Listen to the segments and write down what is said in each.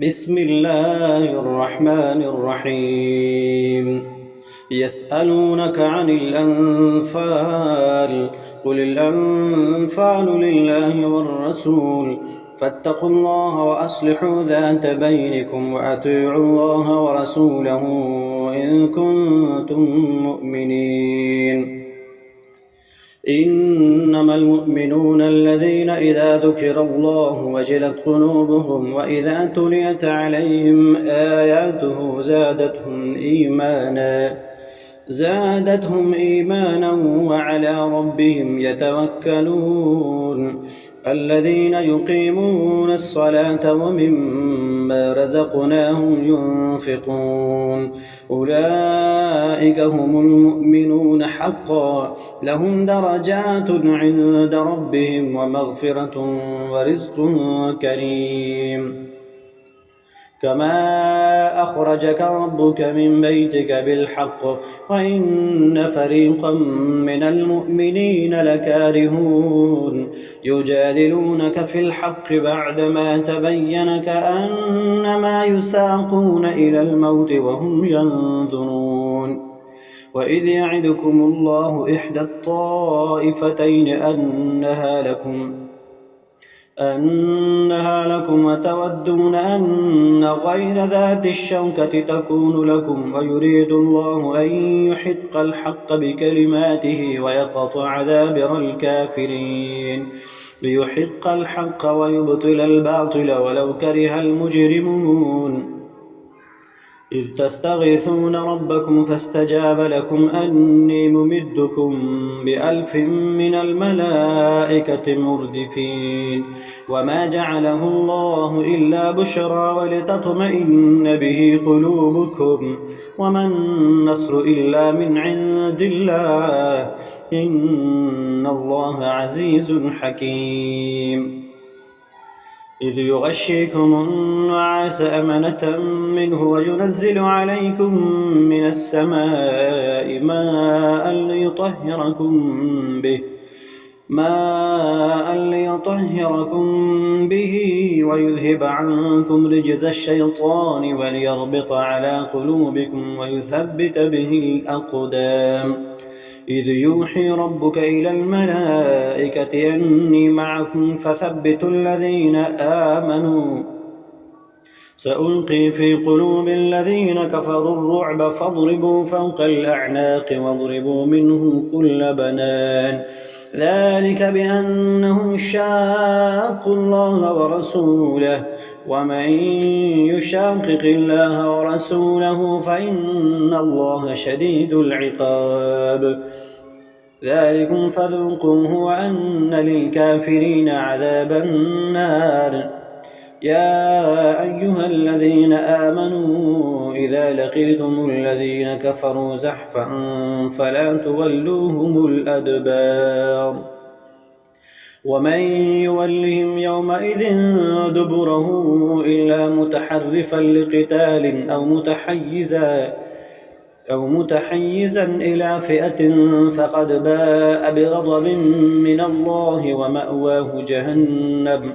بسم الله الرحمن الرحيم يسألونك عن الأنفال قل الأنفال لله والرسول فاتقوا الله وأصلحوا ذات بينكم وأطيعوا الله ورسوله إن كنتم مؤمنين إنما المؤمنون الذين إذا ذكر الله وجلت قلوبهم وإذا تليت عليهم آياته زادتهم إيمانا وعلى ربهم يتوكلون الذين يقيمون الصلاة ومما رزقناهم ينفقون أولئك هم المؤمنون حقا لهم درجات عند ربهم ومغفرة ورزق كريم كما أخرجك ربك من بيتك بالحق وإن فريقا من المؤمنين لكارهون يجادلونك في الحق بعدما تبين كأنما يساقون إلى الموت وهم ينظرون وإذ يعدكم الله إحدى الطائفتين أنها لكم وتودون أن غير ذات الشوكة تكون لكم ويريد الله أن يحق الحق بكلماته ويقطع دابر الكافرين ليحق الحق ويبطل الباطل ولو كره المجرمون إذ تستغيثون ربكم فاستجاب لكم أني ممدكم ب1000 من الملائكة مردفين وما جعله الله إلا بشرى ولتطمئن به قلوبكم وما النصر إلا من عند الله إن الله عزيز حكيم إذ يغشيكم النعاس أمنة منه وينزل عليكم من السماء ماء ليطهركم به ويذهب عنكم رجز الشيطان وليربط على قلوبكم ويثبت به الأقدام إذ يوحي ربك إلى الملائكة أني معكم فثبتوا الذين آمنوا سألقي في قلوب الذين كفروا الرعب فاضربوا فوق الأعناق واضربوا منهم كل بنان ذلك بأنهم شاقوا الله ورسوله ومن يشاقق الله ورسوله فإن الله شديد العقاب ذلكم فذوقوه وأن للكافرين عذاب النار يا أيها الذين آمنوا إذا لقيتم الذين كفروا زحفا فلا تولوهم الأدبار ومن يولهم يومئذ دبره إلا متحرفا لقتال أو متحيزا إلى فئة فقد باء بغضب من الله ومأواه جهنم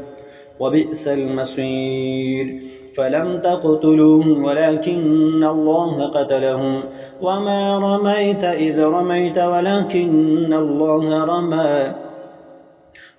وبئس المصير فلم تقتلوهم ولكن الله قتلهم وما رميت إذ رميت ولكن الله رمى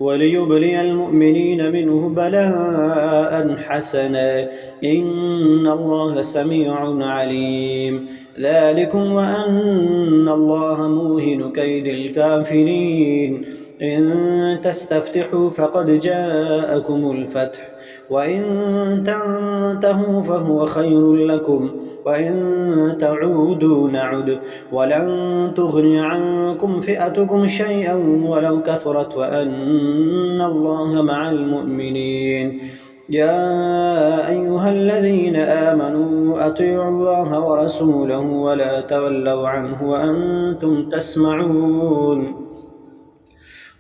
وليبلي المؤمنين منه بلاء حسنا إن الله سميع عليم ذلكم وأن الله موهن كيد الكافرين إن تستفتحوا فقد جاءكم الفتح وإن تنتهوا فهو خير لكم وإن تعودوا نعد ولن تغني عنكم فئتكم شيئا ولو كثرت وأن الله مع المؤمنين يا أيها الذين آمنوا أطيعوا الله ورسوله ولا تولوا عنه وأنتم تسمعون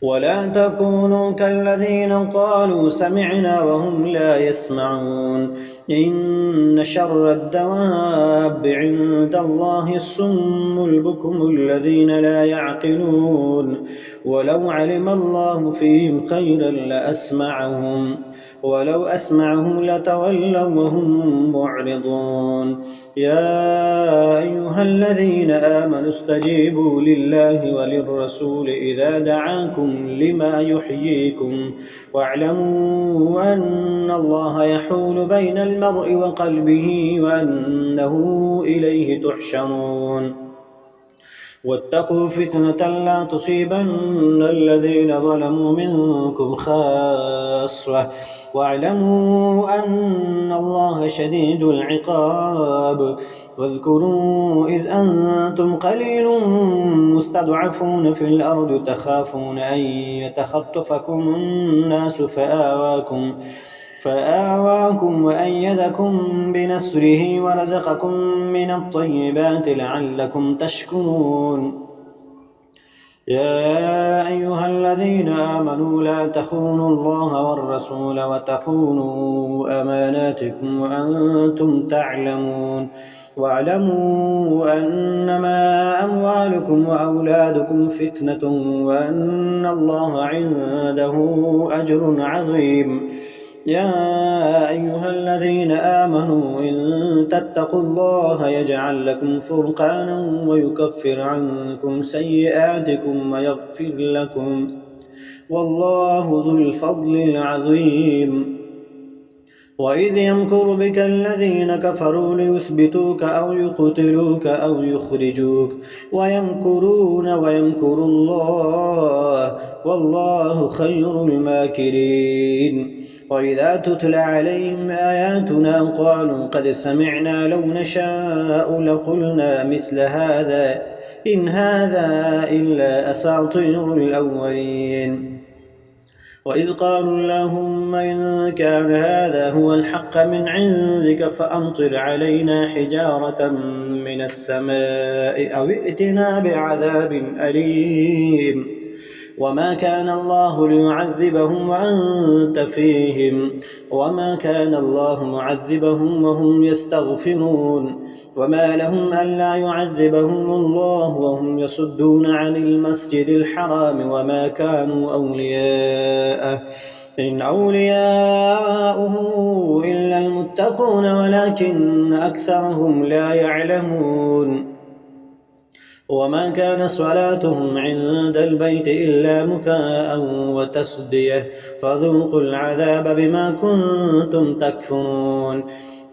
ولا تكونوا كالذين قالوا سمعنا وهم لا يسمعون إن شر الدواب عند الله الصم البكم الذين لا يعقلون ولو علم الله فيهم خيرا لأسمعهم ولو أسمعهم لتولوا وهم معرضون. يا أيها الذين آمنوا استجيبوا لله وللرسول إذا دعاكم لما يحييكم واعلموا أن الله يحول بين المرء وقلبه وأنه إليه تحشرون. واتقوا فتنة لا تصيبن الذين ظلموا منكم خاصة واعلموا أن الله شديد العقاب. واذكروا إذ أنتم قليل مستضعفون في الأرض تخافون أن يتخطفكم الناس فآواكم وأيدكم بنصره ورزقكم من الطيبات لعلكم تشكرون. يا أيها الذين آمنوا لا تخونوا الله والرسول وتخونوا أماناتكم وأنتم تعلمون. واعلموا أنما أموالكم وأولادكم فتنة وأن الله عنده أجر عظيم. يا أيها الذين آمنوا إن تتقوا الله يجعل لكم فرقانا ويكفر عنكم سيئاتكم ويغفر لكم والله ذو الفضل العظيم. وإذ يمكر بك الذين كفروا ليثبتوك أو يقتلوك أو يخرجوك ويمكرون ويمكر الله والله خير الماكرين. وإذا تتلى عليهم آياتنا قالوا قد سمعنا لو نشاء لقلنا مثل هذا إن هذا إلا أساطير الأولين. وإذ قالوا اللهم إن كان هذا هو الحق من عندك فأمطر علينا حجارة من السماء أو ائتنا بعذاب أليم. وما كان الله ليعذبهم وأنت فيهم وما كان الله معذبهم وهم يستغفرون. وما لهم ألا يعذبهم الله وهم يصدون عن المسجد الحرام وما كانوا أولياءه إن أولياؤه إلا المتقون ولكن أكثرهم لا يعلمون. وما كان صلاتهم عند البيت إلا مكاء وتصدية فذوقوا العذاب بما كنتم تكفرون.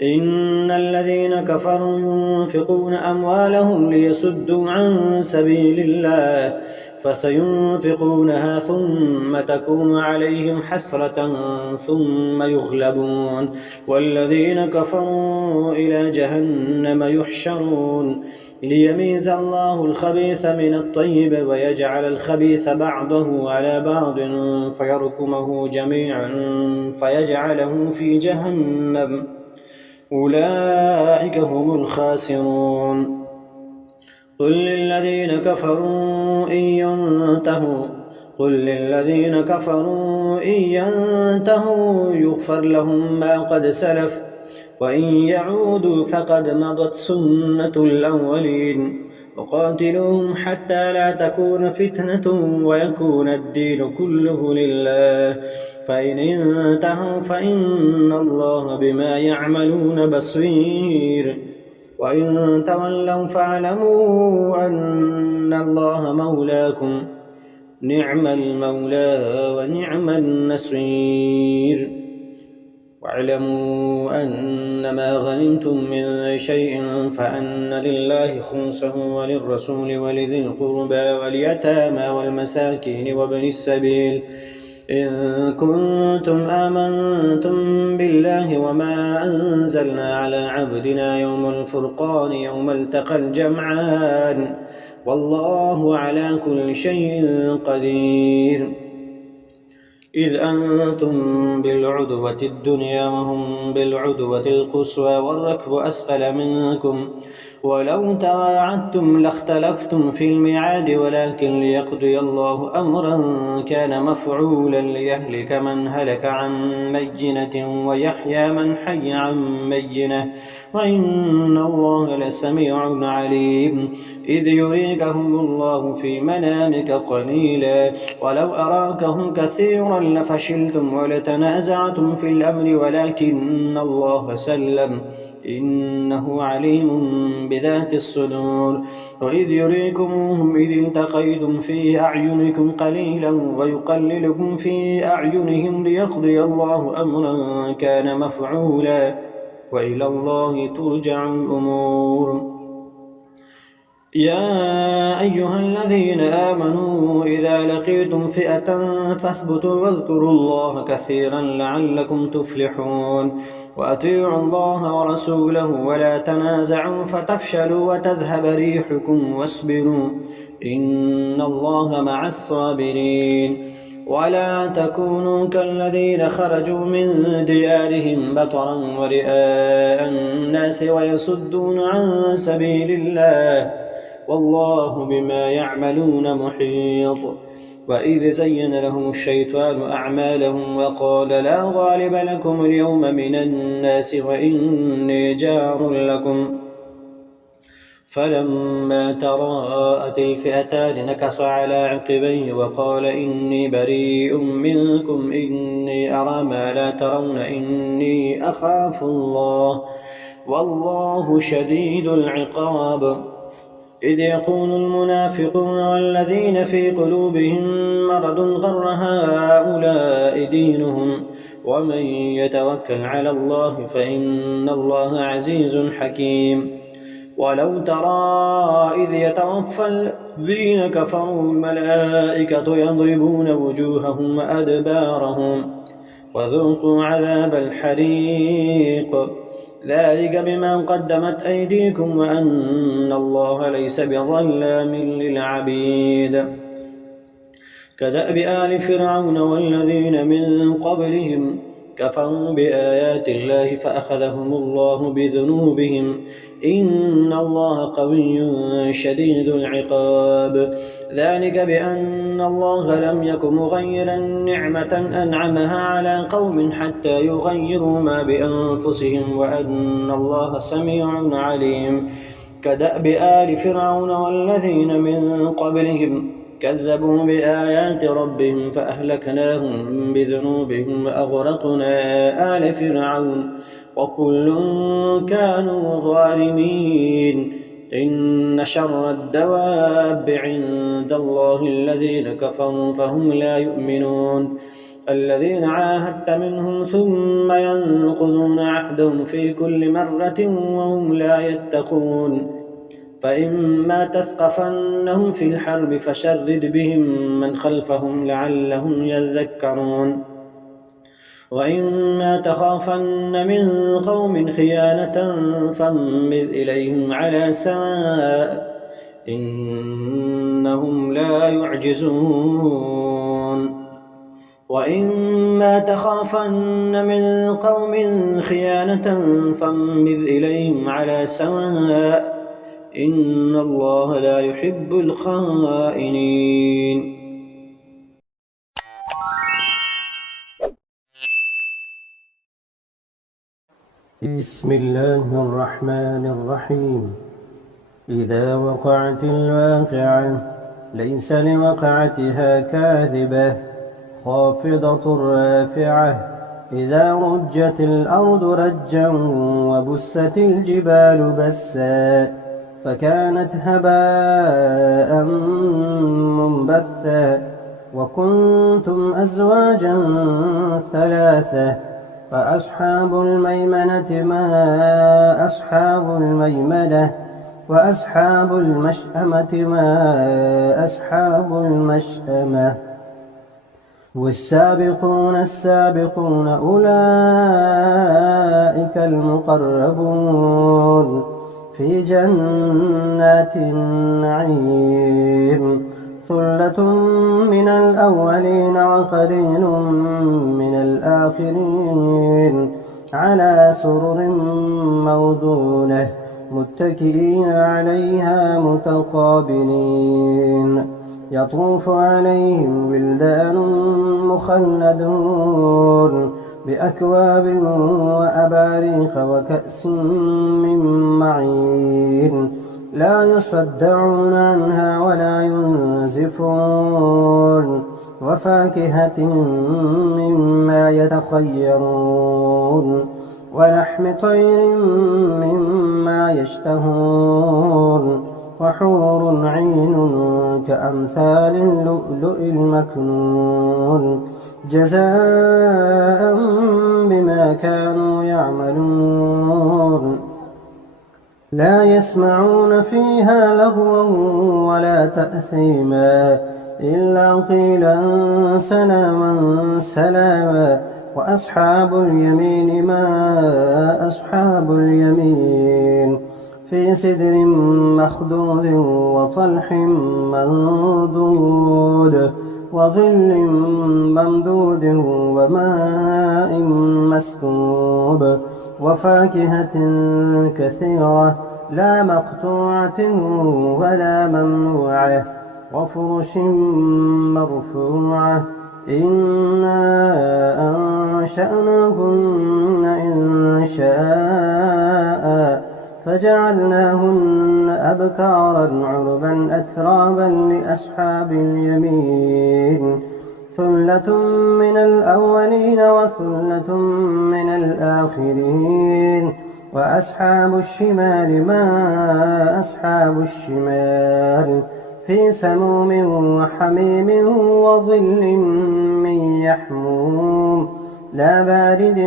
إن الذين كفروا ينفقون أموالهم ليصدوا عن سبيل الله فسينفقونها ثم تكون عليهم حسرة ثم يغلبون والذين كفروا إلى جهنم يحشرون. ليميز الله الخبيث من الطيب ويجعل الخبيث بعضه على بعض فيركمه جميعا فيجعله في جهنم أولئك هم الخاسرون. قل للذين كفروا إن ينتهوا يغفر لهم ما قد سلف وإن يعودوا فقد مضت سنة الأولين. وقاتلوهم حتى لا تكون فتنة ويكون الدين كله لله فإن انتهوا فإن الله بما يعملون بصير. وإن تولوا فاعلموا أن الله مولاكم نعم المولى ونعم النصير. واعلموا أنما غنمتم من شيء فأن لله خمسه وللرسول ولذي القربى واليتامى والمساكين وابن السبيل إن كنتم آمنتم بالله وما أنزلنا على عبدنا يوم الفرقان يوم التقى الجمعان والله على كل شيء قدير. إذ أنتم بالعدوة الدنيا وهم بالعدوة القصوى والركب أسفل منكم ولو تواعدتم لاختلفتم في الميعاد ولكن ليقضي الله أمرا كان مفعولا ليهلك من هلك عن بينة ويحيى من حي عن بينة وإن الله لسميع عليم. إذ يريكهم الله في منامك قليلا ولو أراكهم كثيرا لفشلتم ولتنازعتم في الأمر ولكن الله سلم إنه عليم بذات الصدور. وإذ يريكموهم إذ التقيتم في أعينكم قليلا ويقللكم في أعينهم ليقضي الله أمرا كان مفعولا وإلى الله ترجع الأمور. يا أيها الذين آمنوا إذا لقيتم فئة فاثبتوا واذكروا الله كثيرا لعلكم تفلحون. وأطيعوا الله ورسوله ولا تنازعوا فتفشلوا وتذهب ريحكم واصبروا إن الله مع الصابرين. ولا تكونوا كالذين خرجوا من ديارهم بطرا ورئاء الناس ويصدون عن سبيل الله والله بما يعملون محيط. وإذ زين لهم الشيطان أعمالهم وقال لا غالب لكم اليوم من الناس وإني جار لكم فلما تراءت الفئتان نكص على عقبيه وقال إني بريء منكم إني أرى ما لا ترون إني أخاف الله والله شديد العقاب. إذ يقول المنافقون والذين في قلوبهم مرض غر هؤلاء دينهم ومن يتوكل على الله فإن الله عزيز حكيم. ولو ترى إذ يتوفى الذين كفروا الملائكة يضربون وجوههم وأدبارهم وذوقوا عذاب الحريق ذلك بما قدمت أيديكم وأن الله ليس بظلام للعبيد. كدأب آل فرعون والذين من قبلهم كفروا بآيات الله فأخذهم الله بذنوبهم إن الله قوي شديد العقاب. ذلك بأن الله لم يك مغيرا نعمة أنعمها على قوم حتى يغيروا ما بأنفسهم وأن الله سميع عليم. كدأب آل فرعون والذين من قبلهم كذبوا بآيات ربهم فأهلكناهم بذنوبهم وأغرقنا آل فرعون وكل كانوا ظالمين. إن شر الدواب عند الله الذين كفروا فهم لا يؤمنون. الذين عاهدت منهم ثم ينقضون عهدهم في كل مرة وهم لا يتقون. فإما تثقفنهم في الحرب فشرد بهم من خلفهم لعلهم يذكرون. وإما تخافن من قوم خيانة فانبذ إليهم على سواء إنهم لا يعجزون. وإما تخافن من قوم خيانة فانبذ إليهم على سواء إن الله لا يحب الخائنين. بسم الله الرحمن الرحيم. إذا وقعت الواقعة ليس لوقعتها كاذبة خافضة رافعة إذا رجت الأرض رجا وبست الجبال بسا فكانت هباء منبثا وكنتم أزواجا ثلاثة فأصحاب الميمنة ما أصحاب الميمنة وأصحاب المشأمة ما أصحاب المشأمة والسابقون السابقون أولئك المقربون في جنات النعيم ثلة من الأولين وقليل من الآخرين على سرر موضونة متكئين عليها متقابلين يطوف عليهم ولدان مخلدون بأكواب وأباريق وكأس من معين لا يصدعون عنها ولا ينزفون وفاكهة مما يتخيرون ولحم طير مما يشتهون وحور عين كأمثال اللؤلؤ المكنون جزاء بما كانوا يعملون لا يسمعون فيها لغوا ولا تأثيما إلا قيلا سلاما سلاما وأصحاب اليمين ما أصحاب اليمين في سدر مخضود وطلح منضود وظل ممدود وماء مسكوب وفاكهة كثيرة لا مقطوعة ولا ممنوعة وفرش مرفوعة إنا أنشأناهن إن شاء فجعلناهن أبكارا عربا أترابا لأصحاب اليمين ثلة من الأولين وثلة من الآخرين وأصحاب الشمال ما أصحاب الشمال في سموم وحميم وظل من يحموم لا بارد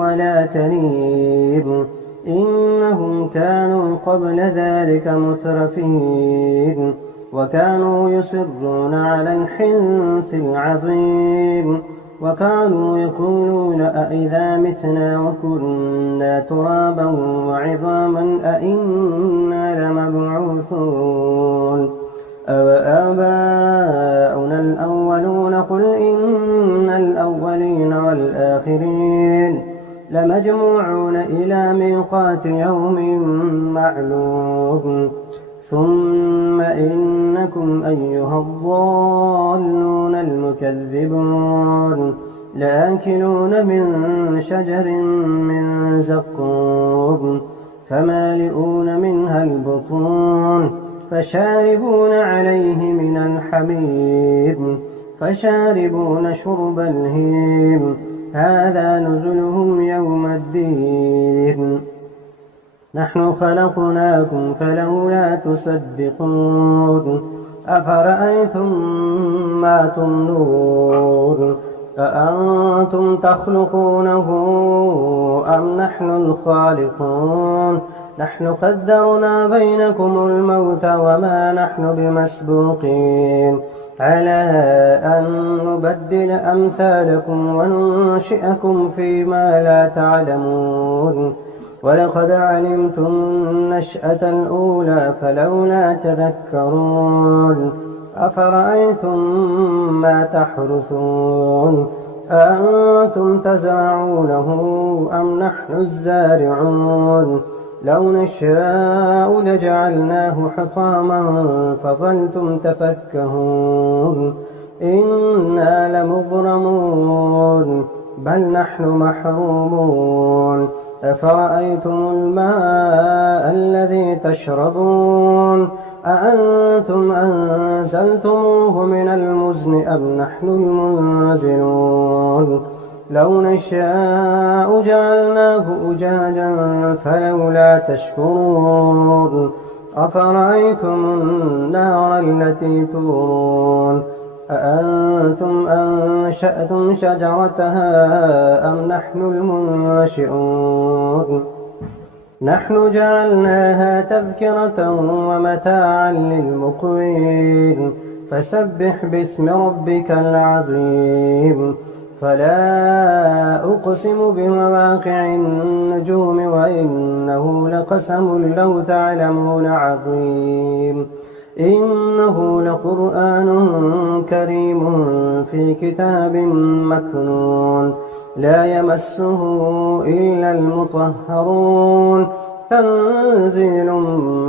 ولا كريم إنهم كانوا قبل ذلك مترفين وكانوا يصرون على الحنث العظيم وكانوا يقولون أئذا متنا وكنا ترابا وعظاما أئنا لمبعوثون أو آباؤنا الأولون قل إن الأولين والآخرين لمجموعون إلى ميقات يوم معلوم ثم إنكم أيها الضالون المكذبون لآكلون من شجر من زقوم فمالئون منها البطون فشاربون عليه من الحميم فشاربون شرب الهيم هذا نزلهم يوم الدين نحن خلقناكم فلولا تصدقون أفرأيتم ما تمنون أأنتم تخلقونه أم نحن الخالقون نحن قدرنا بينكم الموت وما نحن بمسبوقين على أن نبدل أمثالكم وننشئكم فيما لا تعلمون ولقد علمتم النشأة الأولى فلولا تذكرون أفرأيتم ما تحرثون أأنتم تزرعونه أم نحن الزارعون لو نشاء لجعلناه حطاما فظلتم تفكهون إنا لمغرمون بل نحن محرومون أفرأيتم الماء الذي تشربون أأنتم أنزلتموه من المزن أم نحن المنزلون لو نشاء جعلناه أجاجا فلولا تشكرون أفرأيتم النار التي تورون أأنتم أنشأتم شجرتها أم نحن المنشئون نحن جعلناها تذكرة ومتاعا للمقوين فسبح باسم ربك العظيم فلا أقسم بمواقع النجوم وإنه لقسم لو تعلمون عظيم إنه لقرآن كريم في كتاب مكنون لا يمسه إلا المطهرون تنزيل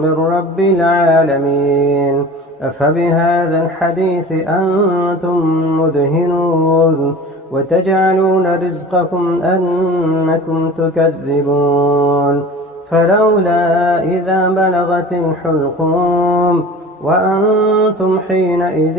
من رب العالمين أفبهذا الحديث أنتم مدهنون وتجعلون رزقكم أنكم تكذبون فلولا إذا بلغت الحلقوم وأنتم حينئذ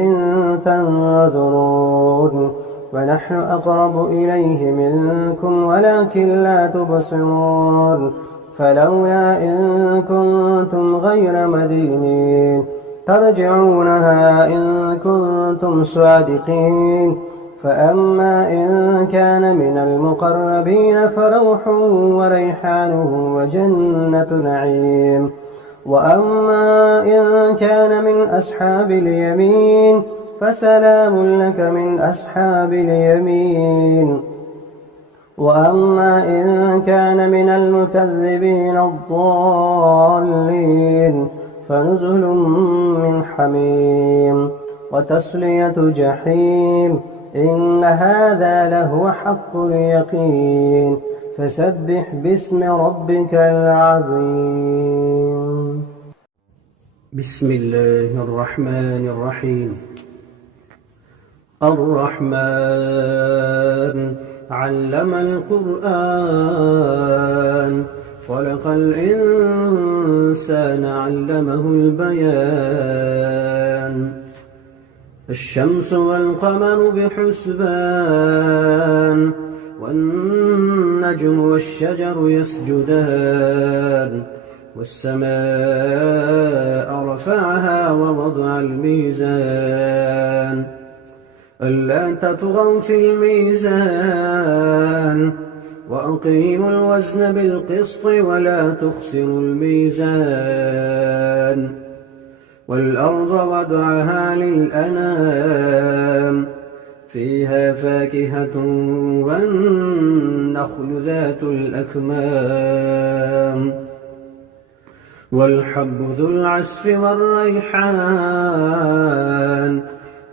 تنظرون ونحن أقرب إليه منكم ولكن لا تبصرون فلولا إن كنتم غير مدينين ترجعونها إن كنتم صادقين فأما إن كان من المقربين فروح وريحان وجنة نعيم وأما إن كان من أصحاب اليمين فسلام لك من أصحاب اليمين وأما إن كان من المكذبين الضالين فنزل من حميم وتصلية جحيم إن هذا لهو حق اليقين فسبح باسم ربك العظيم. بسم الله الرحمن الرحيم. الرحمن علم القرآن خلق الإنسان علمه البيان الشمس والقمر بحسبان والنجم والشجر يسجدان والسماء رفعها ووضع الميزان ألا تطغوا في الميزان وأقيموا الوزن بالقسط ولا تخسروا الميزان والأرض وضعها للأنام فيها فاكهة والنخل ذات الأكمام والحب ذو العصف والريحان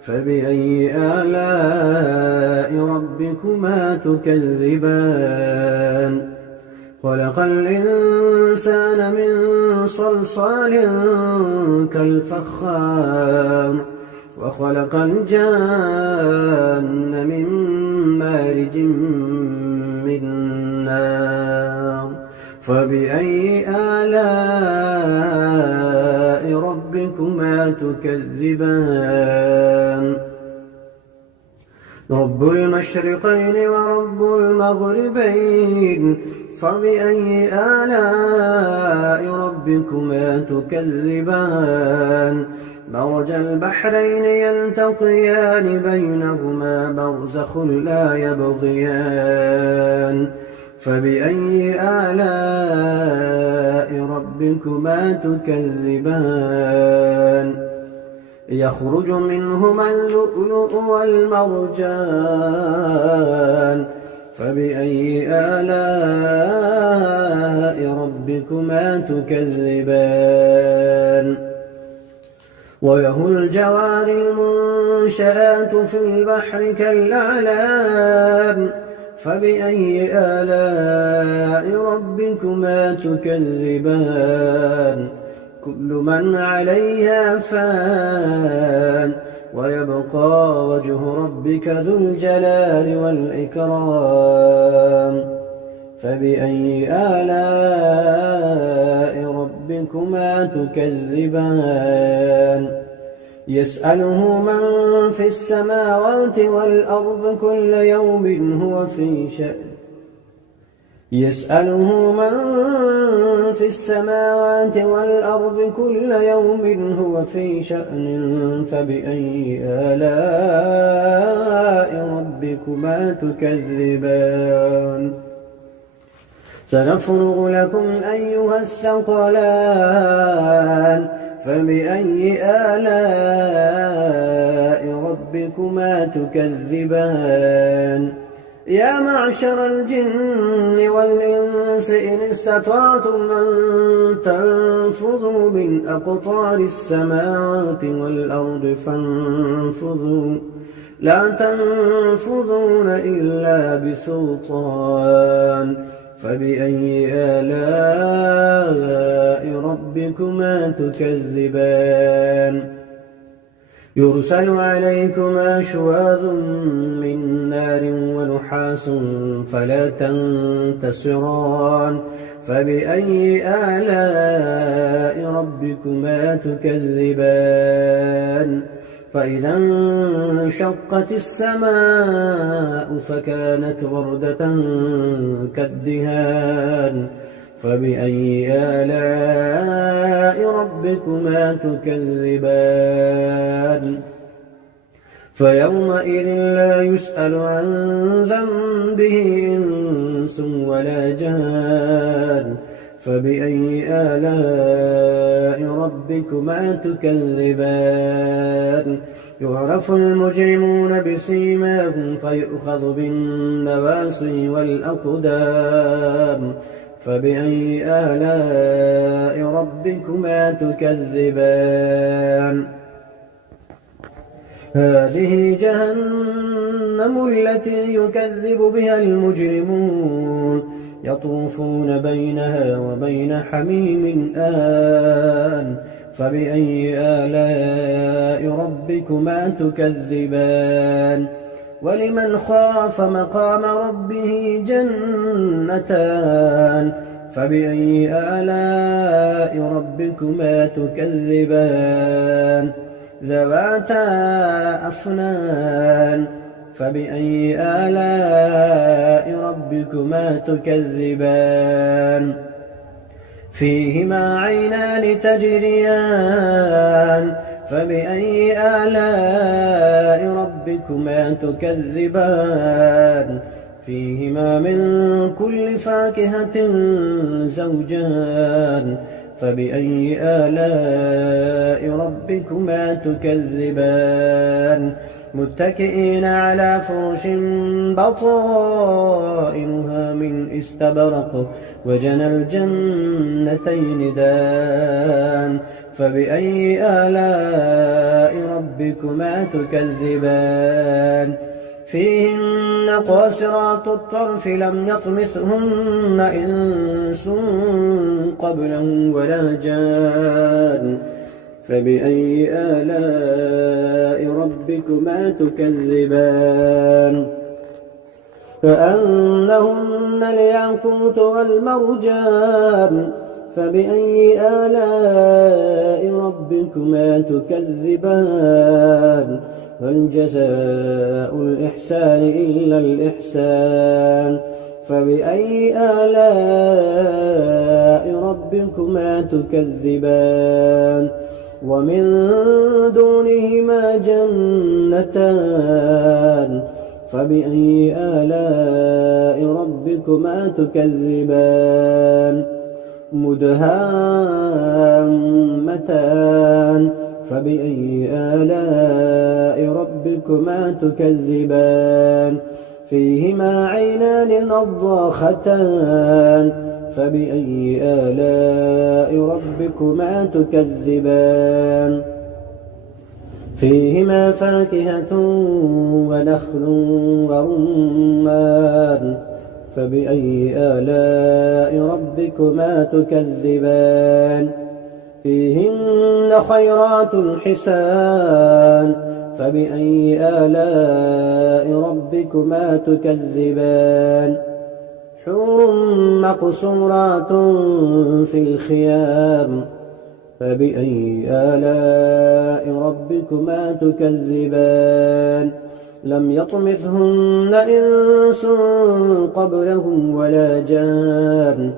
فبأي آلاء ربكما تكذبان خلق الإنسان من صلصال كالفخار وخلق الجان من مارج من نار فبأي آلاء ربكما تكذبان رب المشرقين ورب المغربين فبأي آلاء ربكما تكذبان مرج البحرين يلتقيان بينهما برزخ لا يبغيان فبأي آلاء ربكما تكذبان يخرج منهما اللؤلؤ والمرجان فبأي آلاء ربكما تكذبان وله الجوار المنشآت في البحر كالأعلام فبأي آلاء ربكما تكذبان كل من عليها فان ويبقى وجه ربك ذو الجلال والإكرام فبأي آلاء ربكما تكذبان يسأله من في السماوات والأرض كل يوم هو في شأن يسأله من في السماوات والأرض كل يوم هو في شأن فبأي آلاء ربكما تكذبان سنفرغ لكم أيها الثقلان فبأي آلاء ربكما تكذبان يا معشر الجن والإنس إن استطعتم أن تنفذوا من أقطار السماوات والأرض فانفذوا لا تنفذون إلا بسلطان فبأي آلاء ربكما تكذبان يرسل عليكما شواظ من نار ونحاس فلا تنتصران فبأي آلاء ربكما تكذبان فإذا انشقت السماء فكانت وردة كالدهان فبأي آلاء ربكما تكذبان فيومئذ لا يسأل عن ذنبه إنس ولا جان فبأي آلاء ربكما تكذبان يعرف المجرمون بسيماهم فيؤخذ بالنواصي والأقدام فبأي آلاء ربكما تكذبان هذه جهنم التي يكذب بها المجرمون يطوفون بينها وبين حميم آن فبأي آلاء ربكما تكذبان ولمن خاف مقام ربه جنتان فبأي آلاء ربكما تكذبان ذواتا أفنان فبأي آلاء ربكما تكذبان فيهما عينان تجريان فبأي آلاء ربكما تكذبان فيهما من كل فاكهة زوجان فبأي آلاء ربكما تكذبان متكئين على فرش بطائنها من استبرق وجنى الجنتين دان فبأي آلاء ربكما تكذبان فيهن قاصرات الطرف لم يطمثهن إنس قبلهم ولا جان فبأي آلاء ربكما تكذبان كأنهن الياقوت والمرجان فبأي آلاء ربكما تكذبان هل جزاء الإحسان إلا الإحسان فبأي آلاء ربكما تكذبان ومن دونهما جنتان فبأي آلاء ربكما تكذبان مدهامتان فبأي آلاء ربكما تكذبان فيهما عينان نضاختان فبأي آلاء ربكما تكذبان فيهما فاكهة ونخل ورمان فبأي آلاء ربكما تكذبان فيهن خيرات حسان فبأي آلاء ربكما تكذبان حور مقصورات في الخيام فبأي آلاء ربكما تكذبان لم يطمثهن إنس قبلهم ولا جان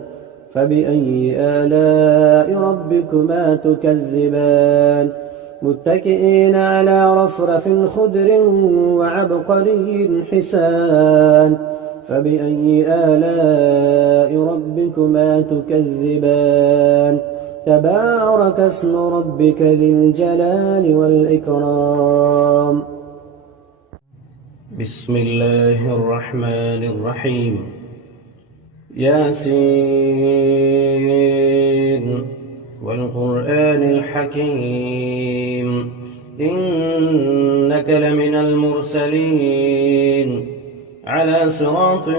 فبأي آلاء ربكما تكذبان متكئين على رفرف خضر وعبقري حسان فبأي آلاء ربكما تكذبان تبارك اسم ربك ذي الجلال والإكرام بسم الله الرحمن الرحيم ياسين والقرآن الحكيم إنك لمن المرسلين على صراط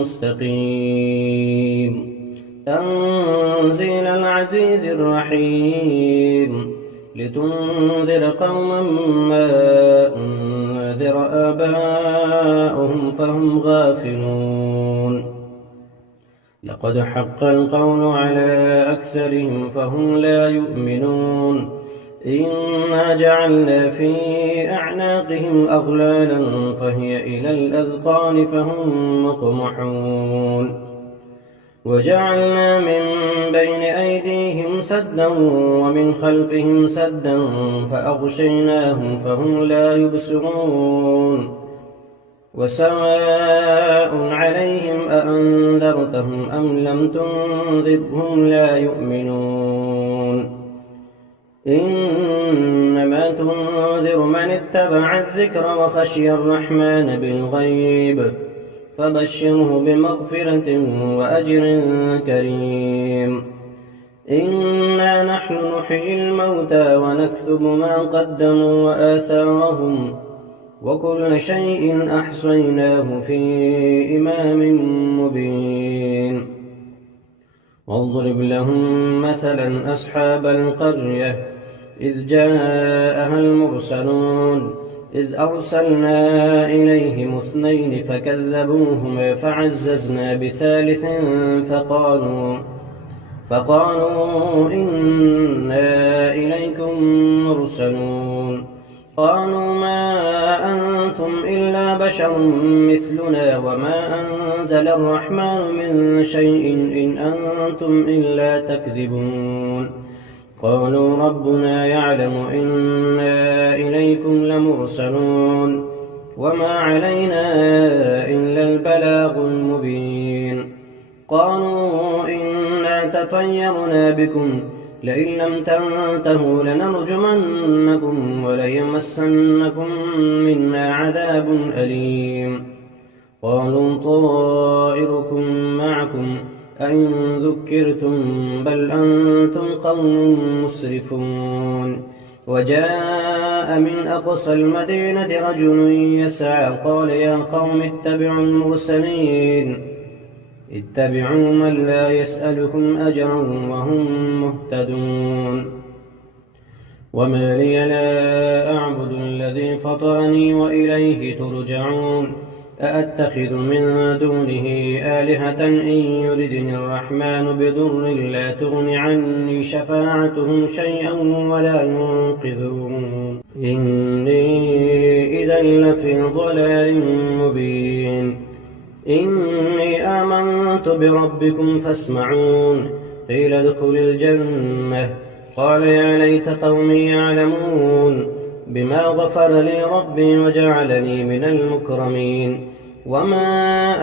مستقيم تنزيل العزيز الرحيم لتنذر قوما ما أنذر آباؤهم فهم غافلون لقد حق القول على أكثرهم فهم لا يؤمنون إنا جعلنا في أعناقهم أغلالا فهي إلى الأذقان فهم مقمحون وجعلنا من بين أيديهم سدا ومن خلفهم سدا فأغشيناهم فهم لا يبصرون وسواء عليهم أأنذرتهم أم لم تنذرهم لا يؤمنون إنما تنذر من اتبع الذكر وخشي الرحمن بالغيب فبشره بمغفرة وأجر كريم إنا نحن نحيي الموتى ونكتب ما قدموا وآثارهم وكل شيء أحصيناه في إمام مبين واضرب لهم مثلا أصحاب القرية إذ جاءها المرسلون إذ أرسلنا إليهم 2 فكذبوهما فعززنا بثالث فقالوا إنا إليكم مرسلون قالوا ما أنتم إلا بشر مثلنا وما أنزل الرحمن من شيء إن أنتم إلا تكذبون قالوا ربنا يعلم إنا إليكم لمرسلون وما علينا إلا البلاغ المبين قالوا إنا تطيرنا بكم لئن لم تنتهوا لنرجمنكم وليمسنكم منا عذاب أليم قالوا طائركم معكم أئن ذكرتم بل أنتم قوم مسرفون وجاء من أقصى المدينة رجل يسعى قال يا قوم اتبعوا المرسلين اتبعوا من لا يسألكم أجرا وهم مهتدون وما لي لا أعبد الذي فطرني وإليه ترجعون أأتخذ من دونه آلهة إن يردني الرحمن بضر لا تغن عني شفاعتهم شيئا ولا ينقذون إني إذا لفي ضلال مبين إني آمنت بربكم فاسمعون قيل ادخل الجنة قال يا ليت قومي يعلمون بما غفر لي ربي وجعلني من المكرمين وما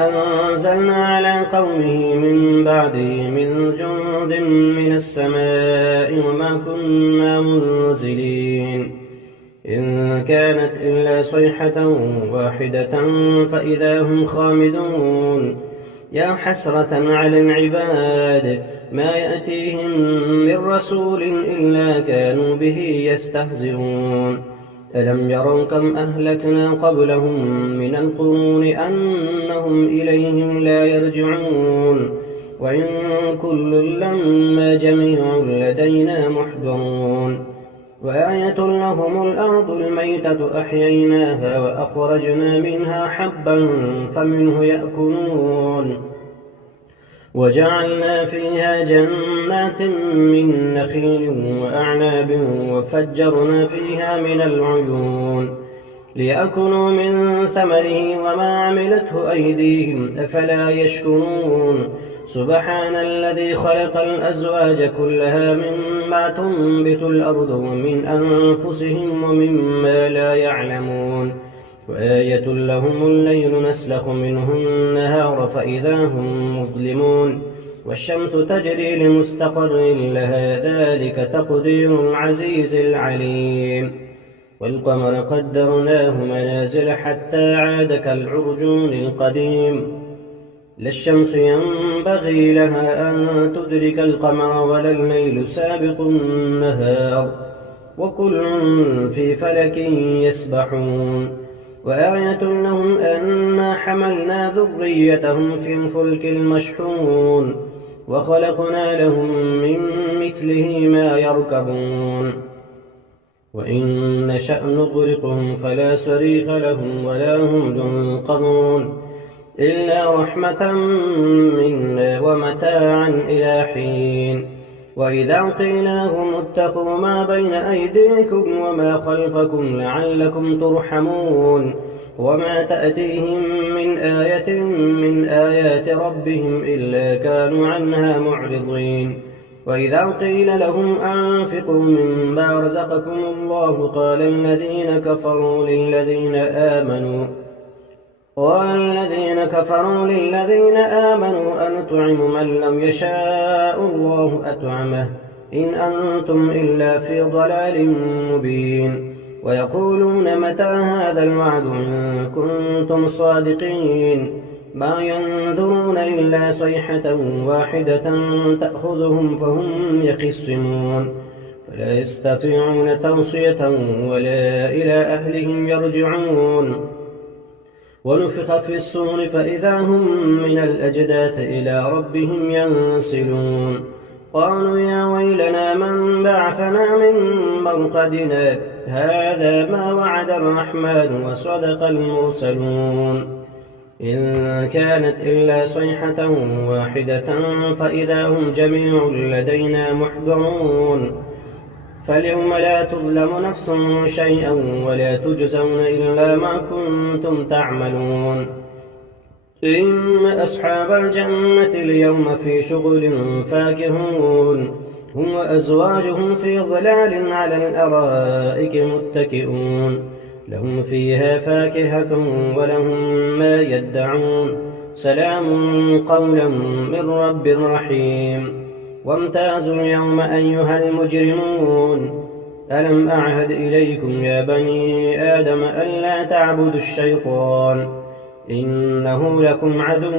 أنزلنا على قومه من بعده من جند من السماء وما كنا منزلين إن كانت إلا صيحة واحدة فإذا هم خامدون يا حسرة على العباد ما يأتيهم من رسول إلا كانوا به يستهزئون ألم يروا كم أهلكنا قبلهم من القرون أنهم إليهم لا يرجعون وإن كل لما جميع لدينا محضرون وآية لهم الأرض الميتة أحييناها وأخرجنا منها حبا فمنه يأكلون وجعلنا فيها جنات من نخيل وأعناب وفجرنا فيها من العيون ليأكلوا من ثمره وما عملته أيديهم أفلا يشكرون سبحان الذي خلق الأزواج كلها مما تنبت الأرض ومن أنفسهم ومما لا يعلمون وآية لهم الليل نسلخ منه النهار فإذا هم مظلمون والشمس تجري لمستقر لها ذلك تقدير العزيز العليم والقمر قدرناه منازل حتى عاد كالعرجون القديم لا الشمس ينبغي لها أن تدرك القمر ولا الليل سابق النهار وكل في فلك يسبحون وآية لهم أنا حملنا ذريتهم في الفلك المشحون وخلقنا لهم من مثله ما يركبون وإن نشأ نغرقهم فلا صريخ لهم ولا هم ينقذون إلا رحمة منا ومتاعا إلى حين. وإذا قيل لهم اتقوا ما بين أيديكم وما خلفكم لعلكم ترحمون وما تأتيهم من آية من آيات ربهم إلا كانوا عنها معرضين. وإذا قيل لهم أنفقوا مما رزقكم الله قال الذين كفروا للذين آمنوا أنطعم من لم يشاء الله أطعمه إن أنتم إلا في ضلال مبين. ويقولون متى هذا الوعد إن كنتم صادقين ما ينظرون إلا صيحة واحدة تأخذهم فهم يخصمون فلا يستطيعون توصية ولا إلى أهلهم يرجعون. ونفخ في الصور فإذا هم من الأجداث إلى ربهم ينسلون. قالوا يا ويلنا من بعثنا من مرقدنا هذا ما وعد الرحمن وصدق المرسلون. إن كانت إلا صيحة واحدة فإذا هم جميع لدينا محضرون. فاليوم لا تظلم نفس شيئا ولا تجزون إلا ما كنتم تعملون. إن أصحاب الجنة اليوم في شغل فاكهون هم وأزواجهم في ظلال على الأرائك متكئون لهم فيها فاكهة ولهم ما يدعون سلام قولا من رب رحيم. وامتازوا اليوم أيها المجرمون ألم أعهد إليكم يا بني آدم ألا تعبدوا الشيطان إنه لكم عدو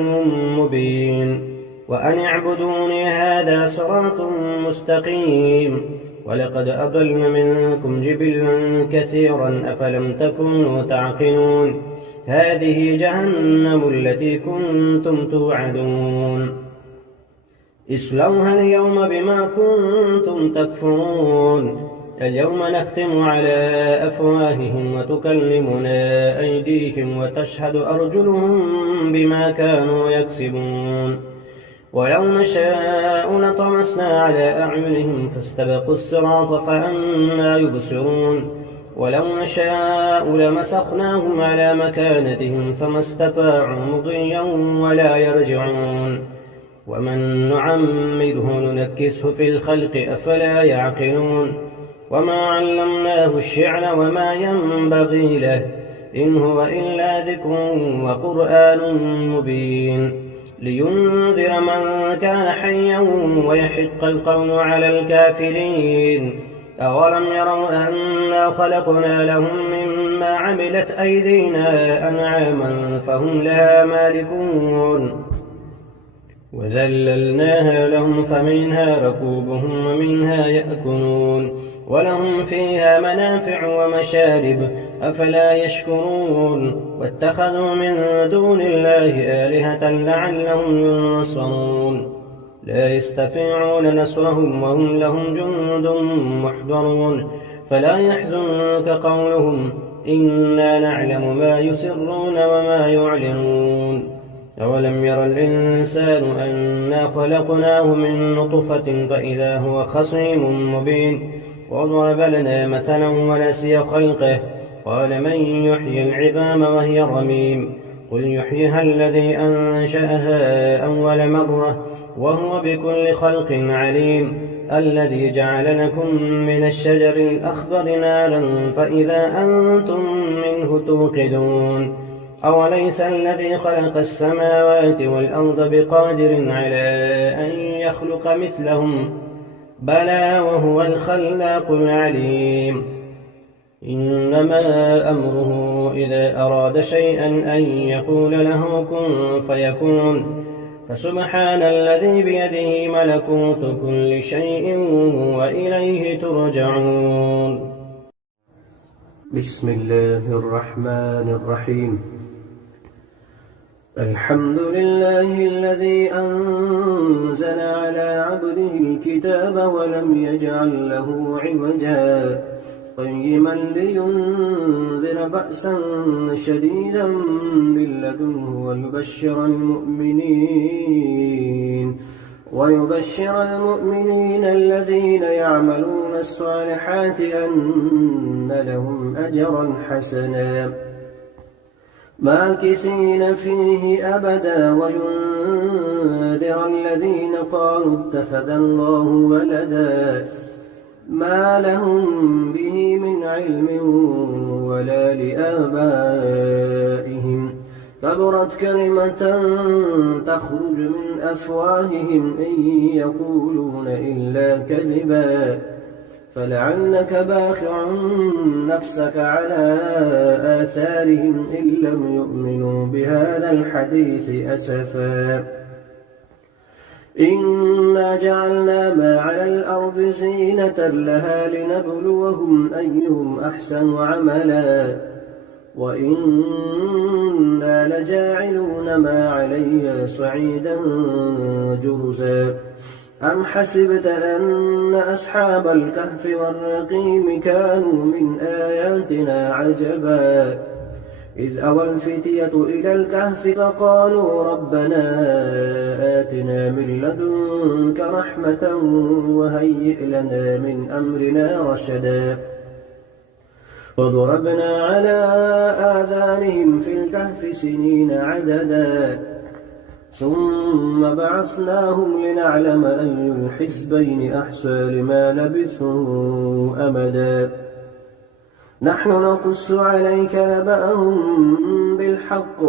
مبين وأن اعبدوني هذا صراط مستقيم. ولقد أضل منكم جبلا كثيرا أفلم تكونوا تعقلون هذه جهنم التي كنتم توعدون اصلوها اليوم بما كنتم تكفرون. اليوم نختم على أفواههم وتكلمنا أيديهم وتشهد أرجلهم بما كانوا يكسبون. ولو نشاء لطمسنا على أعينهم فاستبقوا الصراط فأنى يبصرون. ولو نشاء لمسخناهم على مكانتهم فما استطاعوا مضيا ولا يرجعون. ومن نعمره ننكسه في الخلق أفلا يعقلون. وما علمناه الشعر وما ينبغي له إن هو إلا ذكر وقرآن مبين لينذر من كان حيا ويحق القول على الكافرين. أولم يروا أنا خلقنا لهم مما عملت أيدينا أنعاما فهم لها مالكون وذللناها لهم فمنها ركوبهم ومنها يأكلون ولهم فيها منافع ومشارب أفلا يشكرون. واتخذوا من دون الله آلهة لعلهم ينصرون لا يستطيعون نصرهم وهم لهم جند محضرون. فلا يحزنك قولهم إنا نعلم ما يسرون وما يعلنون. أولم ير الإنسان أنا خلقناه من نطفة فإذا هو خصيم مبين. وضرب لنا مثلا ونسي خلقه قال من يحيي العظام وهي رميم قل يحييها الذي أنشأها أول مرة وهو بكل خلق عليم. الذي جعل لكم من الشجر الأخضر نارا فإذا أنتم منه توقدون. أوليس الذي خلق السماوات والأرض بقادر على أن يخلق مثلهم بلى وهو الخلاق العليم. إنما أمره إذا أراد شيئا أن يقول له كن فيكون. فسبحان الذي بيده ملكوت كل شيء وإليه ترجعون. بسم الله الرحمن الرحيم. الحمد لله الذي أنزل على عبده الكتاب ولم يجعل له عوجا قيما لينذر بأسا شديدا من لدنه ويبشر المؤمنين الذين يعملون الصالحات أن لهم أجرا حسنا ماكثين فيه أبدا وينذر الذين قالوا اتخذ الله ولدا ما لهم به من علم ولا لآبائهم كبرت كلمة تخرج من أفواههم إن يقولون إلا كذبا فلعلك باخع نفسك على آثارهم إن لم يؤمنوا بهذا الحديث أسفا إنا جعلنا ما على الأرض زينة لها لنبلوهم أيهم أحسن عملا وإنا لجاعلون ما عليها صعيدا جرزا أم حسبت أن أصحاب الكهف والرقيم كانوا من آياتنا عجبا إذ أوى الفتية إلى الكهف فقالوا ربنا آتنا من لدنك رحمة وهيئ لنا من أمرنا رشدا وضربنا على آذانهم في الكهف سنين عددا ثم بعثناهم لنعلم أي الحزبين أحصى لما لبثوا أمدا نحن نقص عليك نبأهم بالحق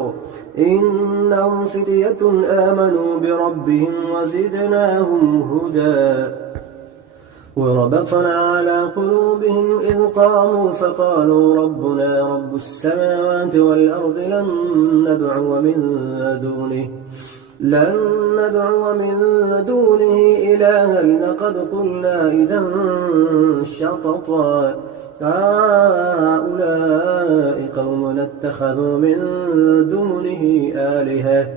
إنهم فتية آمنوا بربهم وزدناهم هدى وربطنا على قلوبهم إذ قاموا فقالوا ربنا رب السماوات والأرض لن ندعو من دونه إلها لقد قلنا إذا شططا هؤلاء قوم اتخذوا من دونه آلهة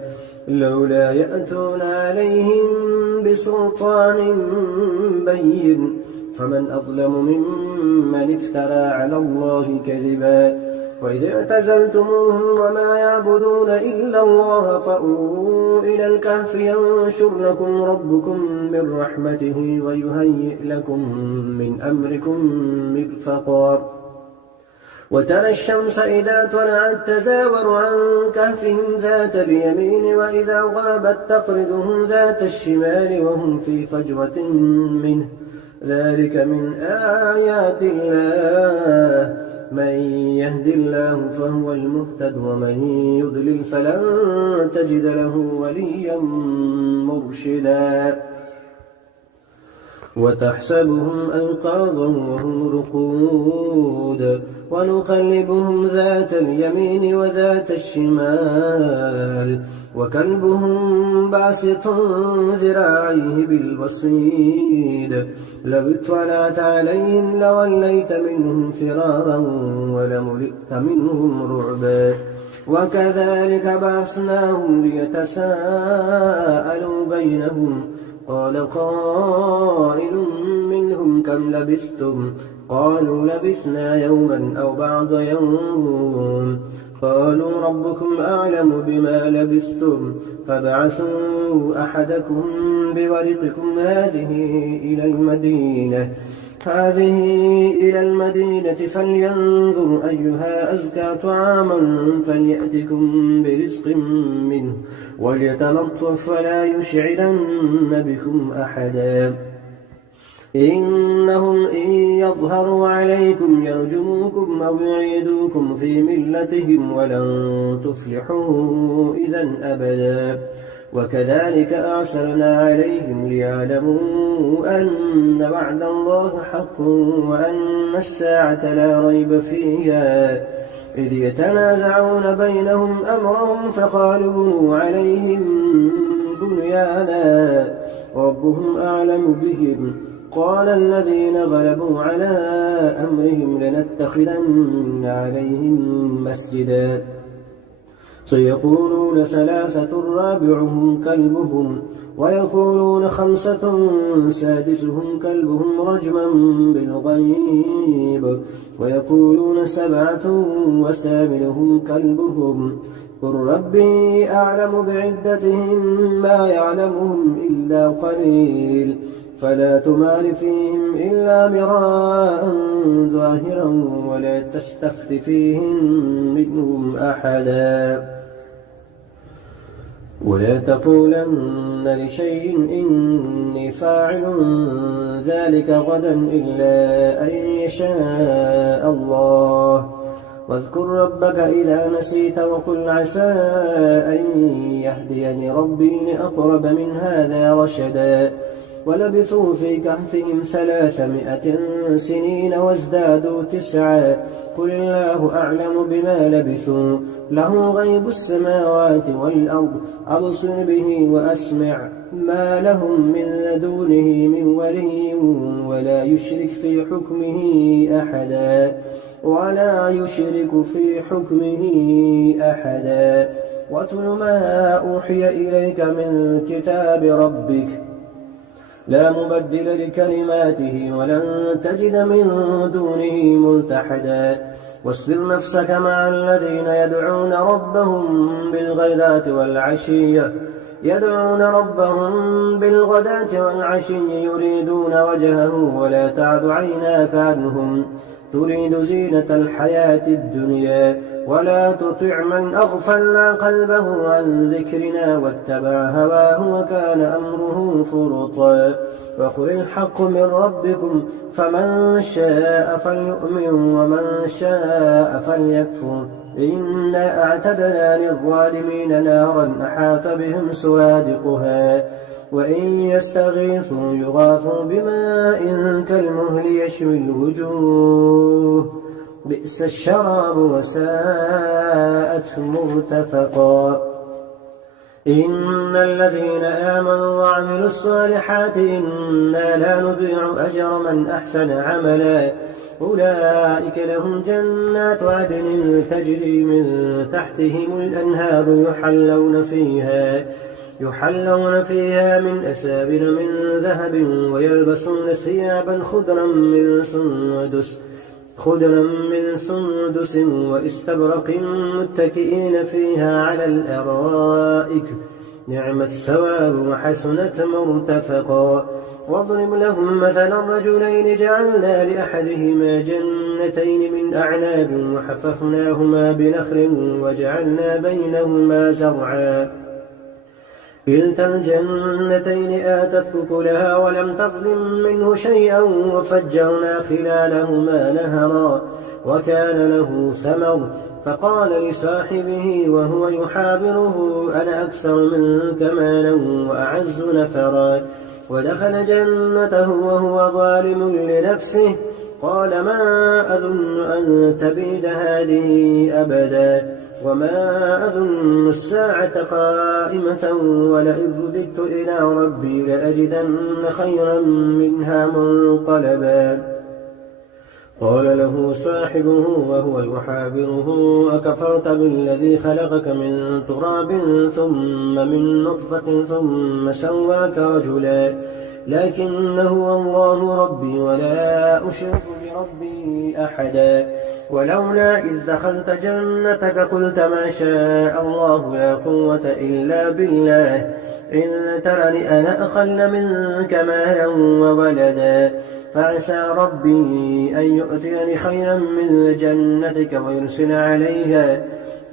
لولا يأتون عليهم بسلطان بين فمن أظلم ممن افترى على الله كذبا وإذ اعتزلتموهم وما يعبدون إلا الله فأووا إلى الكهف ينشر لكم ربكم من رحمته ويهيئ لكم من أمركم مرفقا وترى الشمس إذا طلعت تزاور عن كهفهم ذات اليمين وإذا غابت تقرضهم ذات الشمال وهم في فجوة منه ذلك من آيات الله من يهد الله فهو المهتد ومن يضلل فلن تجد له وليا مرشدا وتحسبهم أيقاظا وهم رقود ونقلبهم ذات اليمين وذات الشمال وكلبهم باسط ذراعيه بالوصيد لو اطلعت عليهم لوليت منهم فرارا ولملئت منهم رعبا وكذلك بعثناهم ليتساءلوا بينهم قال قائل منهم كم لبثتم قالوا لبثنا يوما أو بعض يوم قالوا ربكم أعلم بما لبثتم فابعثوا أحدكم بورقكم هذه إلى المدينة فلينظر أيها أزكى طعاما فليأتكم برزق منه وليتلطف ولا يشعرن بكم أحدا إنهم إن يظهروا عليكم يرجموكم أو يعيدوكم في ملتهم ولن تفلحوا إذا أبدا وكذلك أعثرنا عليهم ليعلموا أن وعد الله حق وأن الساعة لا ريب فيها إذ يتنازعون بينهم أمرهم فقالوا بنوا عليهم بنيانا ربهم أعلم بهم قال الذين غلبوا على أمرهم لنتخذن عليهم مسجدا سيقولون ثلاثة رابعهم كلبهم ويقولون 5 سادسهم كلبهم رجما بالغيب ويقولون 7 وثامنهم كلبهم قل ربي أعلم بعدتهم ما يعلمهم إلا قليل فلا تمار فيهم إلا مراء ظاهرا ولا تستفت فيهم منهم أحدا ولا تقولن لشيء إني فاعل ذلك غدا إلا أن يشاء الله واذكر ربك إذا نسيت وقل عسى أن يهديني ربي لأقرب من هذا رشدا ولبثوا في كهفهم 300 سنين وازدادوا 9 قل الله أعلم بما لبثوا له غيب السماوات والأرض أبصر به وأسمع ما لهم من دونه من ولي ولا يشرك في حكمه أحدا واتل ما أوحي إليك من كتاب ربك لا مبدل لكلماته ولن تجد من دونه ملتحدا واصبر نفسك مع الذين يدعون ربهم بالغداة والعشي يريدون وجهه ولا تعد عيناك عنهم تريد زينة الحياة الدنيا ولا تطع من أغفلنا قلبه عن ذكرنا واتبع هواه وكان أمره فرطا وقل الحق من ربكم فمن شاء فليؤمن ومن شاء فليكفر إنا أعتدنا للظالمين نارا أحاط بهم سرادقها وإن يستغيثوا يغاثوا بماء كالمهل يشوي الوجوه بئس الشراب وساءت مرتفقا إن الذين آمنوا وعملوا الصالحات إنا لا نضيع أجر من أحسن عملا أولئك لهم جنات عدن تجري من تحتهم الأنهار يحلون فيها من أسابر من ذهب ويلبسون ثيابا خضرا من سندس واستبرق متكئين فيها على الأرائك نعم الثواب وحسنت مرتفقا واضرب لهم مثلا رجلين جعلنا لأحدهما جنتين من أعناب وحففناهما بنخل وجعلنا بينهما زرعا كلتا الجنتين آتت أكلها ولم تظلم منه شيئا وفجرنا خلالهما نهرا وكان له ثمر فقال لصاحبه وهو يحاوره أنا أكثر منك مالا وأعز نفرا ودخل جنته وهو ظالم لنفسه قال ما أظن أن تبيد هذه أبدا وما أظن الساعة قائمة ولئن رددت إلى ربي لأجدن خيرا منها منقلبا قال له صاحبه وهو يحاوره أكفرت بالذي خلقك من تراب ثم من نطفة ثم سواك رجلا لكن هو الله ربي ولا أشرك بربي أحدا ولولا إذ دخلت جنتك قلت ما شاء الله لا قوة إلا بالله إن ترني أنا أقل منك مالا وولدا فعسى ربي أن يؤتيني خيرا من جنتك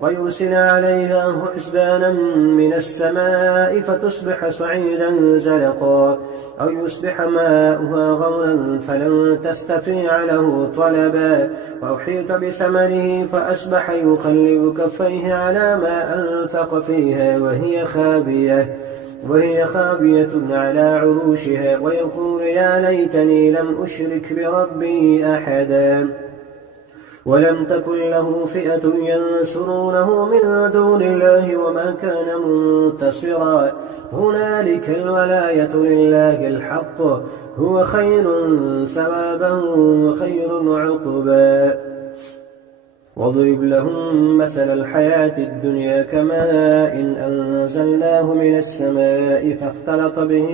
ويرسل عليها حسبانا من السماء فتصبح صعيدا زلقا أو يصبح ماؤها غورا فلن تستطيع له طلبا وأحيط بثمره فأصبح يقلب كفيه على ما أنفق فيها وهي خابية على عروشها ويقول يا ليتني لم أشرك بربي أحدا ولم تكن له فئة ينصرونه من دون الله وما كان منتصرا هنالك الولاية لله الحق هو خير ثوابا وخير عقبا واضرب لهم مثل الحياة الدنيا كماء إن أنزلناه من السماء فاختلط به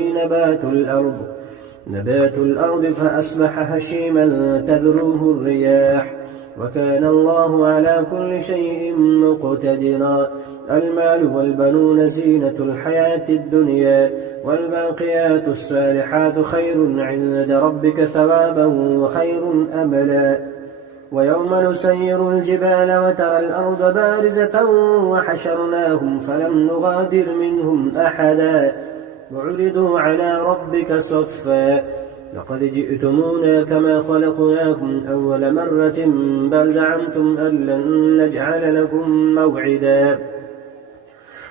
نبات الأرض فأصبح هشيما تذروه الرياح وكان الله على كل شيء مقتدرا. المال والبنون زينة الحياة الدنيا والباقيات الصالحات خير عند ربك ثوابا وخير أملا. ويوم نسير الجبال وترى الأرض بارزة وحشرناهم فلم نغادر منهم أحدا وعرضوا على ربك صفا لقد جئتمونا كما خلقناكم أول مرة بل زعمتم أن لن نجعل لكم موعدا.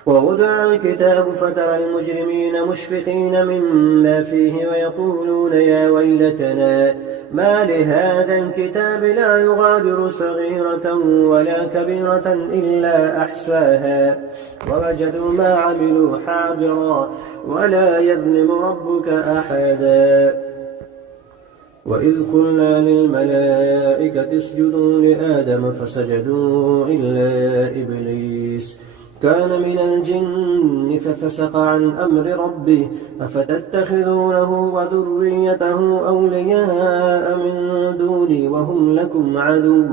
ووضع الكتاب فترى المجرمين مشفقين مما فيه ويقولون يا ويلتنا ما لهذا الكتاب لا يغادر صغيرة ولا كبيرة إلا أحصاها ووجدوا ما عملوا حاضرا ولا يظلم ربك أحدا. وإذ قلنا للملائكة اسجدوا لآدم فسجدوا إلا إبليس كان من الجن ففسق عن أمر ربه أفتتخذونه وذريته أولياء من دوني وهم لكم عدو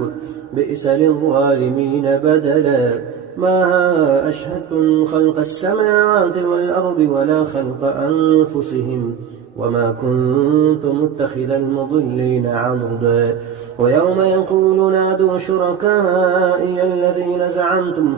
بئس للظالمين بدلا. ما أشهدتم خلق السماوات والأرض ولا خلق أنفسهم وما كنت متخذ المضلين عضدا. ويوم يقول نادوا شركائي الذين زعمتم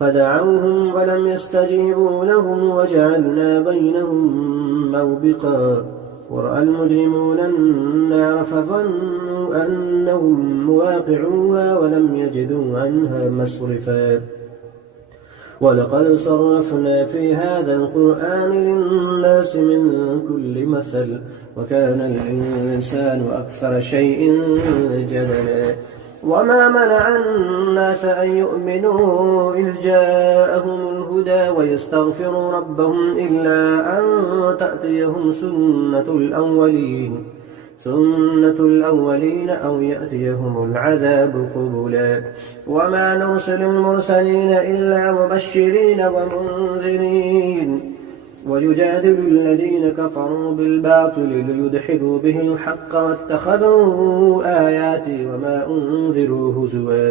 فدعوهم ولم يستجيبوا لهم وجعلنا بينهم موبقا. ورأى المجرمون النار فظنوا أنهم مواقعوها ولم يجدوا عنها مصرفا. ولقد صرفنا في هذا القرآن للناس من كل مثل وكان الإنسان أكثر شيء جدلا. وما منع الناس أن يؤمنوا إذ جاءهم الهدى ويستغفروا ربهم إلا أن تأتيهم سنة الأولين أو يأتيهم العذاب قبلا. وما نرسل المرسلين إلا مبشرين ومنذرين ويجادل الذين كفروا بالباطل ليدحضوا به الحق واتخذوا آياتي وما أنذروا هزوا.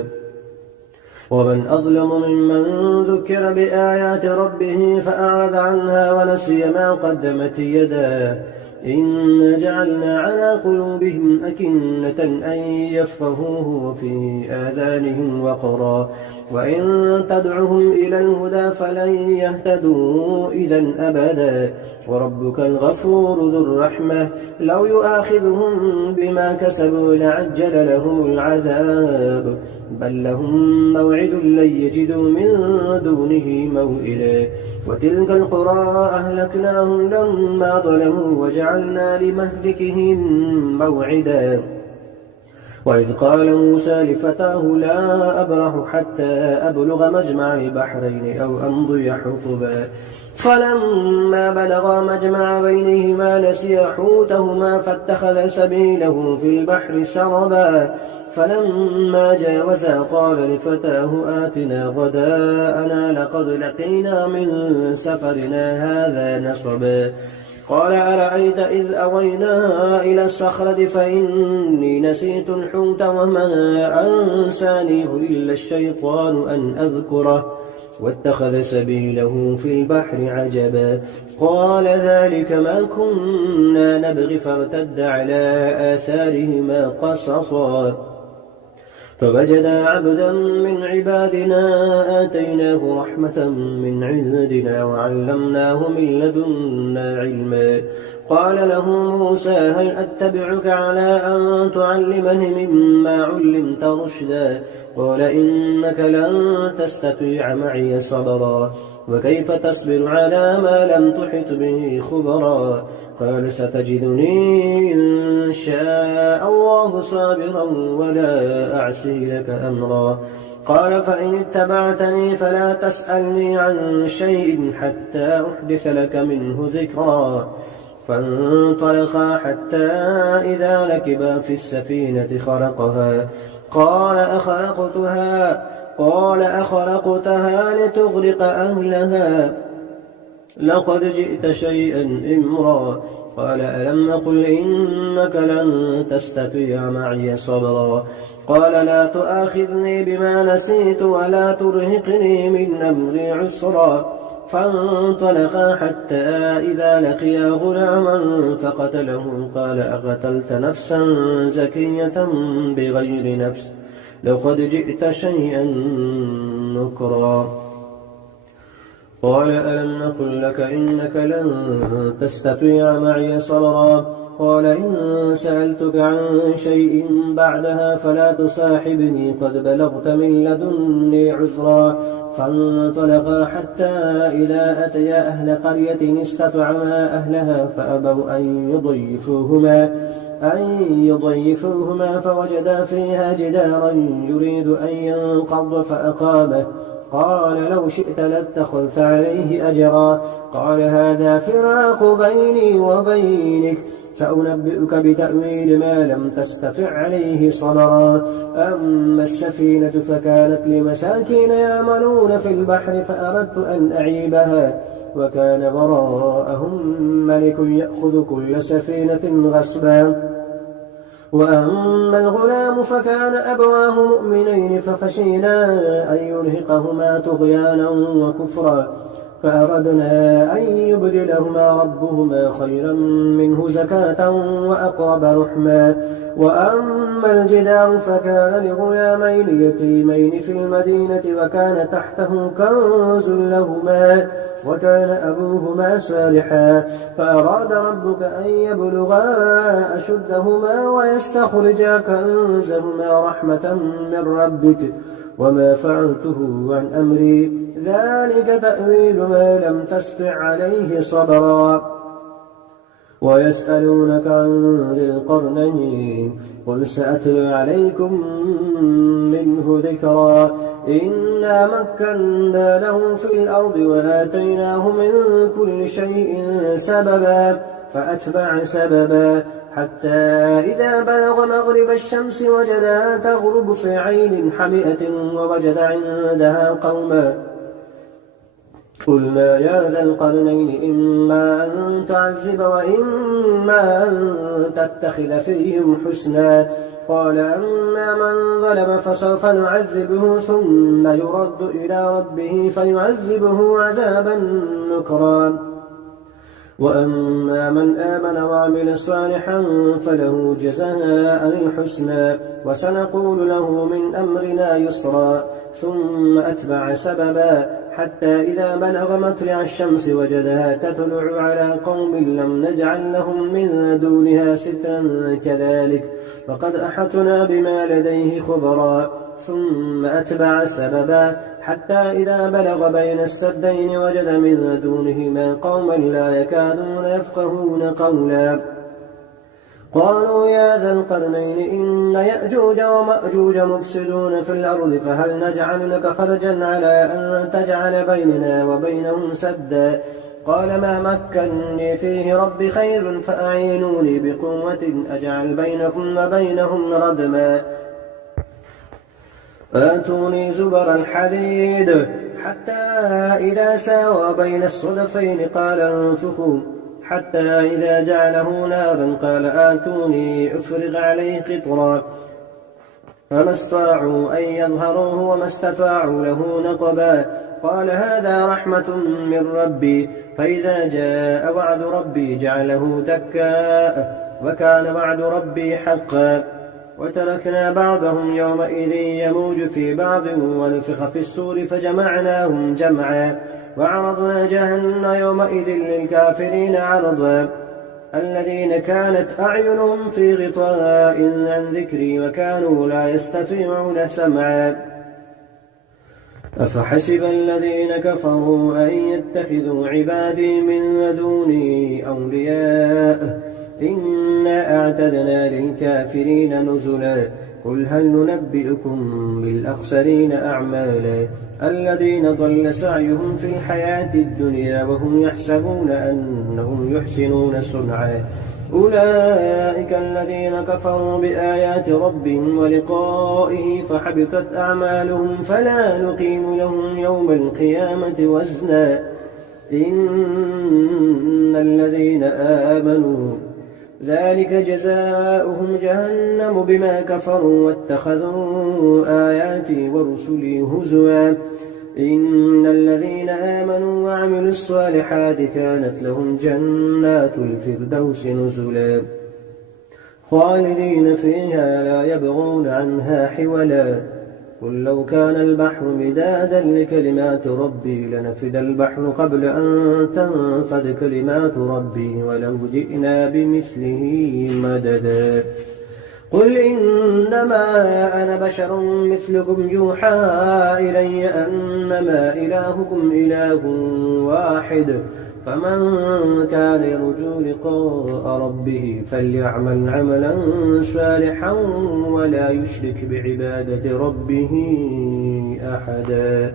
ومن أظلم ممن ذكر بآيات ربه فأعرض عنها ونسي ما قدمت يداه إنا جعلنا على قلوبهم أكنة أن يفقهوه وفي آذانهم وقرا وإن تدعهم إلى الهدى فلن يهتدوا إذا أبدا. وربك الغفور ذو الرحمة لو يؤاخذهم بما كسبوا لعجل لهم العذاب بل لهم موعد لن يجدوا من دونه موئلا. وتلك القرى أهلكناهم لما ظلموا وجعلنا لمهلكهم موعدا. وإذ قال موسى لفتاه لا أبرح حتى أبلغ مجمع البحرين أو أمضي حقبا فلما بلغا مجمع بينهما نسيا حوتهما فاتخذ سبيله في البحر سربا فلما جاوزا قال لفتاه آتنا غداءنا لقد لقينا من سفرنا هذا نصبا قال أرأيت إذ أوينا إلى الصخرة فإني نسيت الحوت وما أنسانيه إلا الشيطان أن أذكره واتخذ سبيله في البحر عجبا قال ذلك ما كنا نبغي فارتد على آثارهما قصصا فوجدا عبدا من عبادنا آتيناه رحمة من عندنا وعلمناه من لدنا علما قال له موسى هل أتبعك على أن تعلمني مما علمت رشدا قال إنك لن تستطيع معي صبرا وكيف تصبر على ما لم تحط به خبرا قال ستجدني إن شاء الله صابرا ولا أعصي لك أمرا قال فإن اتبعتني فلا تسألني عن شيء حتى أحدث لك منه ذكرا فانطلقا حتى إذا ركبا في السفينة خرقها قال أخلقتها لتغرق أهلها لقد جئت شيئا إمرا. قال ألم أقل إنك لن تستطيع معي صبرا. قال لا تؤاخذني بما نسيت ولا ترهقني من أمري عسرا. فانطلقا حتى إذا لقيا غلاما فقتله. قال أقتلت نفسا زكية بغير نفس لقد جئت شيئا نكرا. قال ألم نقل لك إنك لن تستطيع معي صبرا. قال إن سألتك عن شيء بعدها فلا تصاحبني قد بلغت من لدني عذرا. فانطلقا حتى إذا أتيا أهل قرية استطعما أهلها فأبوا أن يضيفوهما فوجدا فيها جدارا يريد أن ينقض فأقامه. قال لو شئت لاتخذت عليه أجرا. قال هذا فراق بيني وبينك سأنبئك بتأويل ما لم تستطع عليه صبرا. أما السفينة فكانت لمساكين يعملون في البحر فأردت أن أعيبها وكان وراءهم ملك يأخذ كل سفينة غصبا. وأما الغلام فكان أبواه مؤمنين فخشينا أن يرهقهما طغيانا وكفرا فأردنا أن يبدلهما ربهما خيرا منه زكاة وأقرب رحما. وأما الجدار فكان لغلامين يتيمين في المدينة وكان تحته كنز لهما وكان أبوهما صالحا فأراد ربك أن يبلغا أشدهما ويستخرجا كنزهما رحمة من ربك وما فعلته عن أمري ذلك تأويل ما لم تستطع عليه صبرا. ويسألونك عن ذي القرنين قل سأتلو عليكم منه ذكرا. إنا مكنا له في الأرض وآتيناه من كل شيء سببا فأتبع سببا حتى إذا بلغ مغرب الشمس وجدها تغرب في عين حمئة ووجد عندها قوما. قلنا يا ذا القرنين إما أن تعذب وإما أن تتخذ فيهم حسنا. قال أما من ظلم فسوف نعذبه ثم يرد إلى ربه فيعذبه عذابا نكرا. وأما من آمن وعمل صالحا فله جزاء الحسنى وسنقول له من أمرنا يسرا. ثم أتبع سببا حتى إذا بلغ مطلع الشمس وجدها تطلع على قوم لم نجعل لهم من دونها سترا كذلك فقد أحطنا بما لديه خبرا. ثم أتبع سببا حتى إذا بلغ بين السدين وجد من دونهما قوما لا يكادون يفقهون قولا. قالوا يا ذا القرنين إن يأجوج ومأجوج مفسدون في الأرض فهل نجعل لك خرجا على أن تجعل بيننا وبينهم سدا. قال ما مكنني فيه ربي خير فأعينوني بقوة أجعل بينكم وبينهم ردما. آتوني زبر الحديد حتى إذا ساوى بين الصدفين قال انفخوا حتى إذا جعله نارا قال آتوني أفرغ عليه قطرا. فما استطاعوا أن يظهروه وما استطاعوا له نقبا. قال هذا رحمة من ربي فإذا جاء وعد ربي جعله دكا وكان وعد ربي حقا. وتركنا بعضهم يومئذ يموج في بعض ونفخ في السور فجمعناهم جمعا وعرضنا جهنم يومئذ للكافرين عرضا. الذين كانت أعينهم في غطاء عن ذكري وكانوا لا يستطيعون سمعا. أفحسب الذين كفروا أن يتخذوا عبادي من دوني أولياء إنا أعتدنا للكافرين نزلا. قل هل ننبئكم بالأخسرين أعمالا الذين ضل سعيهم في الحياة الدنيا وهم يحسبون أنهم يحسنون صنعا أولئك الذين كفروا بآيات ربهم ولقائه فحبطت أعمالهم فلا نقيم لهم يوم القيامة وزنا إن الذين آمنوا ذلك جزاؤهم جهنم بما كفروا واتخذوا آياتي ورسلي هزوا إن الذين آمنوا وعملوا الصالحات كانت لهم جنات الفردوس نزلا خالدين فيها لا يبغون عنها حولا قل لو كان البحر مدادا لكلمات ربي لنفد البحر قبل أن تنفد كلمات ربي ولو جئنا بمثله مددا قل إنما أنا بشر مثلكم يوحى إلي أنما إلهكم إله واحد فمن كان يرجو لقاء ربه فليعمل عملا صالحا ولا يشرك بعبادة ربه أحدا.